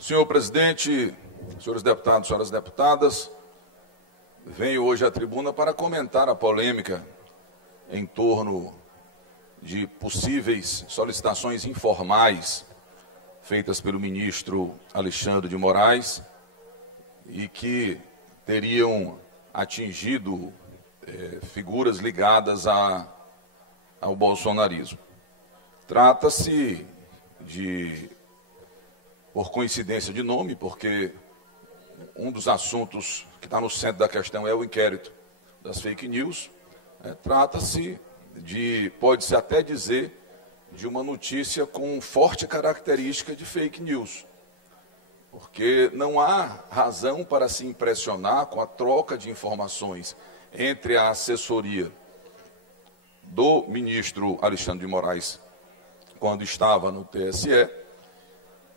Senhor presidente, senhores deputados, senhoras deputadas, venho hoje à tribuna para comentar a polêmica em torno de possíveis solicitações informais feitas pelo ministro Alexandre de Moraes e que teriam atingido figuras ligadas ao bolsonarismo. Trata-se de, por coincidência de nome, porque um dos assuntos que está no centro da questão é o inquérito das fake news, trata-se de, pode-se até dizer, de uma notícia com forte característica de fake news, porque não há razão para se impressionar com a troca de informações entre a assessoria do ministro Alexandre de Moraes, quando estava no TSE,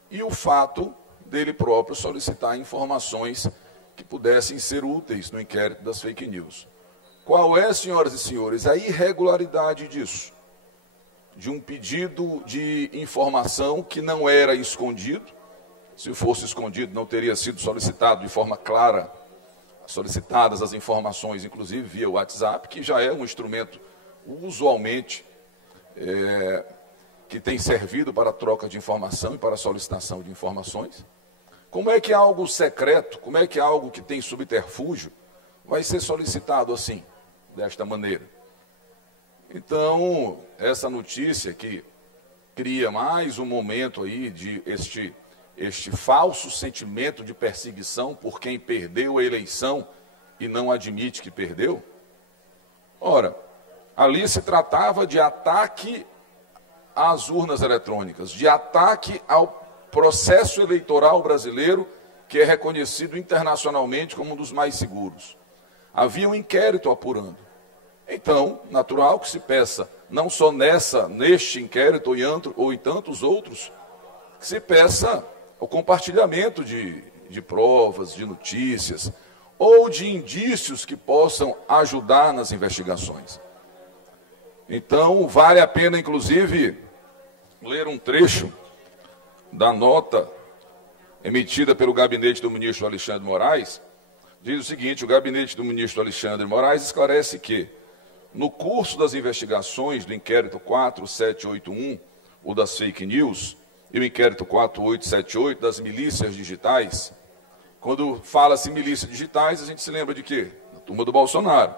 e o fato dele próprio solicitar informações que pudessem ser úteis no inquérito das fake news. Qual é, senhoras e senhores, a irregularidade disso? De um pedido de informação que não era escondido, se fosse escondido não teria sido solicitado de forma clara, solicitadas as informações, inclusive via WhatsApp, que já é um instrumento usualmente que tem servido para a troca de informação e para a solicitação de informações. Como é que algo secreto, como é que algo que tem subterfúgio vai ser solicitado assim, desta maneira? Então, essa notícia que cria mais um momento aí de este falso sentimento de perseguição por quem perdeu a eleição e não admite que perdeu. Ora, ali se tratava de ataque às urnas eletrônicas, de ataque ao processo eleitoral brasileiro, que é reconhecido internacionalmente como um dos mais seguros. Havia um inquérito apurando. Então, natural que se peça, não só neste inquérito ou em tantos outros, que se peça o compartilhamento de provas, de notícias, ou de indícios que possam ajudar nas investigações. Então, vale a pena, inclusive, ler um trecho da nota emitida pelo gabinete do ministro Alexandre de Moraes. Diz o seguinte: o gabinete do ministro Alexandre de Moraes esclarece que, no curso das investigações do inquérito 4781, o das fake news, e o inquérito 4878 das milícias digitais, quando fala-se milícias digitais, a gente se lembra de quê? Da turma do Bolsonaro.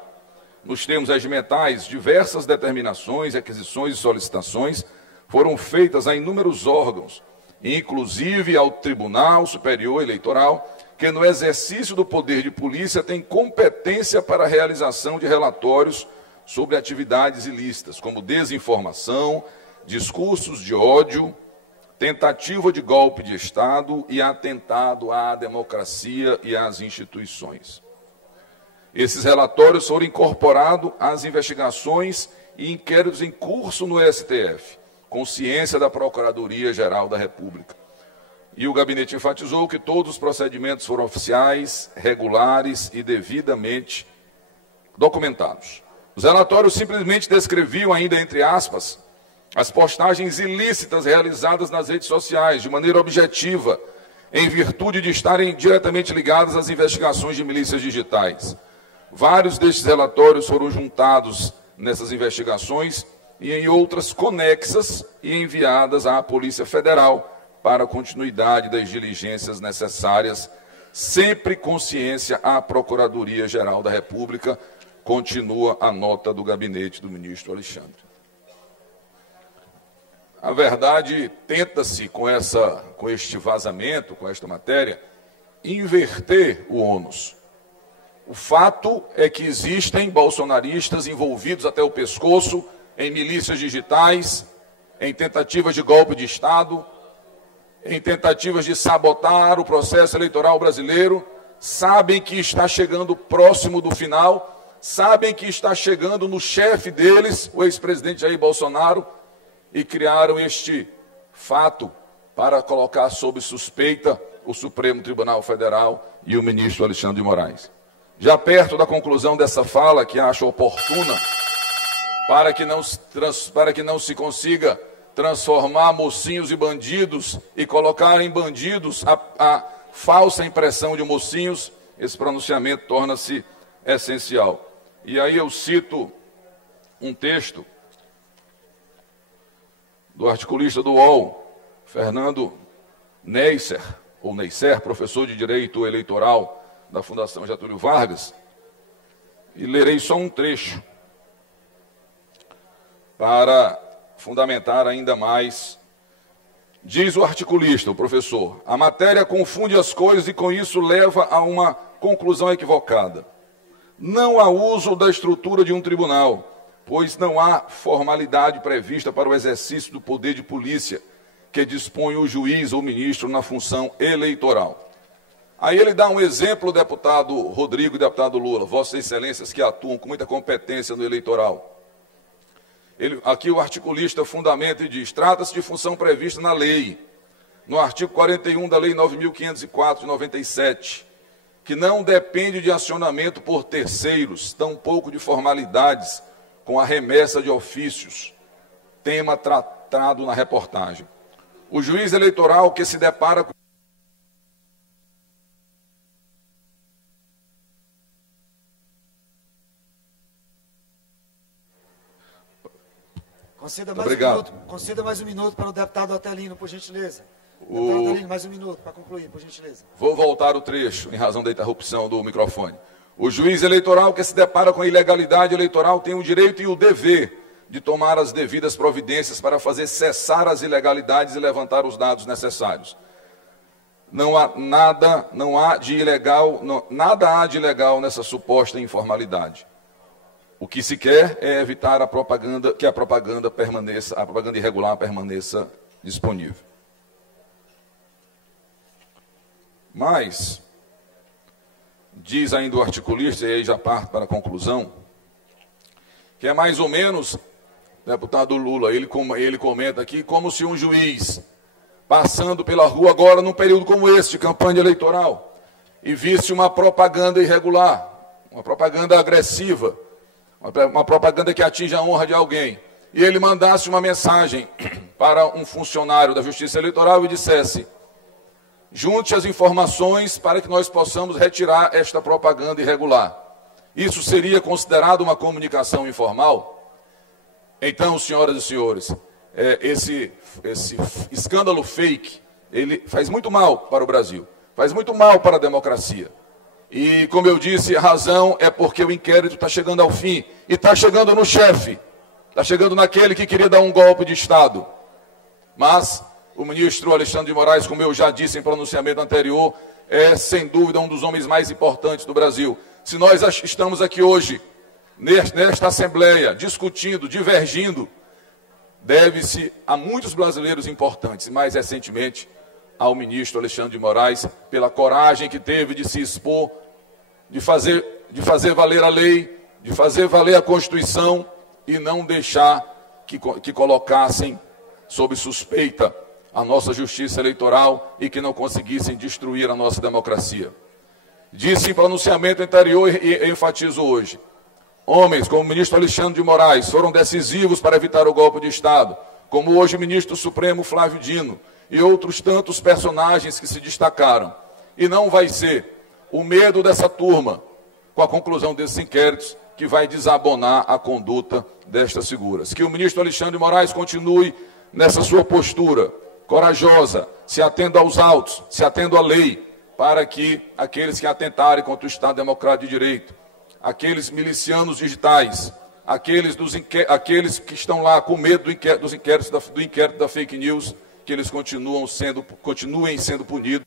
Nos termos regimentais, diversas determinações, requisições e solicitações foram feitas a inúmeros órgãos, inclusive ao Tribunal Superior Eleitoral, que no exercício do poder de polícia tem competência para a realização de relatórios sobre atividades ilícitas, como desinformação, discursos de ódio, tentativa de golpe de Estado e atentado à democracia e às instituições. Esses relatórios foram incorporados às investigações e inquéritos em curso no STF, com ciência da Procuradoria-Geral da República. E o gabinete enfatizou que todos os procedimentos foram oficiais, regulares e devidamente documentados. Os relatórios simplesmente descreviam, ainda entre aspas, as postagens ilícitas realizadas nas redes sociais, de maneira objetiva, em virtude de estarem diretamente ligadas às investigações de milícias digitais. Vários destes relatórios foram juntados nessas investigações e em outras conexas e enviadas à Polícia Federal para a continuidade das diligências necessárias, sempre com ciência à Procuradoria-Geral da República, continua a nota do gabinete do ministro Alexandre. A verdade, tenta-se com este vazamento, com esta matéria, inverter o ônus. O fato é que existem bolsonaristas envolvidos até o pescoço em milícias digitais, em tentativas de golpe de Estado, em tentativas de sabotar o processo eleitoral brasileiro, sabem que está chegando próximo do final, sabem que está chegando no chefe deles, o ex-presidente Jair Bolsonaro, e criaram este fato para colocar sob suspeita o Supremo Tribunal Federal e o ministro Alexandre de Moraes. Já perto da conclusão dessa fala, que acho oportuna, para que não se consiga transformar mocinhos e bandidos e colocar em bandidos a falsa impressão de mocinhos, esse pronunciamento torna-se essencial. E aí eu cito um texto do articulista do UOL, Fernando Neisser, professor de Direito Eleitoral da Fundação Getúlio Vargas, e lerei só um trecho para fundamentar ainda mais. Diz o articulista, o professor: a matéria confunde as coisas e com isso leva a uma conclusão equivocada. Não há uso da estrutura de um tribunal, pois não há formalidade prevista para o exercício do poder de polícia que dispõe o juiz ou ministro na função eleitoral. Aí ele dá um exemplo, o deputado Rodrigo e o deputado Lula, vossas excelências que atuam com muita competência no eleitoral. Aqui o articulista fundamenta e diz: trata-se de função prevista na lei, no artigo 41 da Lei 9.504 de 97, que não depende de acionamento por terceiros, tampouco de formalidades com a remessa de ofícios, tema tratado na reportagem. O juiz eleitoral que se depara com... Conceda mais um minuto para o deputado Otelino, por gentileza. Deputado Otelino, mais um minuto para concluir, por gentileza. Vou voltar o trecho, em razão da interrupção do microfone. O juiz eleitoral que se depara com a ilegalidade eleitoral tem o direito e o dever de tomar as devidas providências para fazer cessar as ilegalidades e levantar os dados necessários. Nada há de ilegal nessa suposta informalidade. O que se quer é evitar que a propaganda irregular permaneça disponível. Mas, diz ainda o articulista, e aí já parto para a conclusão, que é mais ou menos, deputado Lula, ele comenta aqui, como se um juiz, passando pela rua agora, num período como esse, de campanha eleitoral, e visse uma propaganda irregular, uma propaganda agressiva, uma propaganda que atinge a honra de alguém, e ele mandasse uma mensagem para um funcionário da Justiça Eleitoral e dissesse: junte as informações para que nós possamos retirar esta propaganda irregular. Isso seria considerado uma comunicação informal? Então, senhoras e senhores, esse escândalo fake, ele faz muito mal para o Brasil, faz muito mal para a democracia. E, como eu disse, a razão é porque o inquérito está chegando ao fim. E está chegando no chefe. Está chegando naquele que queria dar um golpe de Estado. Mas o ministro Alexandre de Moraes, como eu já disse em pronunciamento anterior, é, sem dúvida, um dos homens mais importantes do Brasil. Se nós estamos aqui hoje, nesta Assembleia, discutindo, divergindo, deve-se a muitos brasileiros importantes, mais recentemente ao ministro Alexandre de Moraes, pela coragem que teve de se expor, de fazer valer a lei, de fazer valer a Constituição e não deixar que colocassem sob suspeita a nossa justiça eleitoral e que não conseguissem destruir a nossa democracia. Disse em pronunciamento anterior e enfatizo hoje: homens como o ministro Alexandre de Moraes foram decisivos para evitar o golpe de Estado, como hoje o ministro Supremo Flávio Dino e outros tantos personagens que se destacaram. E não vai ser o medo dessa turma, com a conclusão desses inquéritos, que vai desabonar a conduta destas figuras. Que o ministro Alexandre de Moraes continue nessa sua postura corajosa, se atendo aos autos, se atendo à lei, para que aqueles que atentarem contra o Estado Democrático de Direito, aqueles milicianos digitais, aqueles que estão lá com medo do inquérito da fake news, que eles continuem sendo punidos.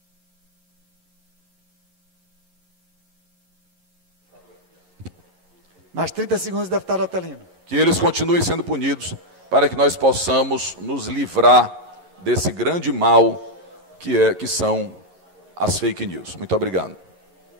Mais 30 segundos, deputado Otelino. Que eles continuem sendo punidos para que nós possamos nos livrar desse grande mal que são as fake news. Muito obrigado.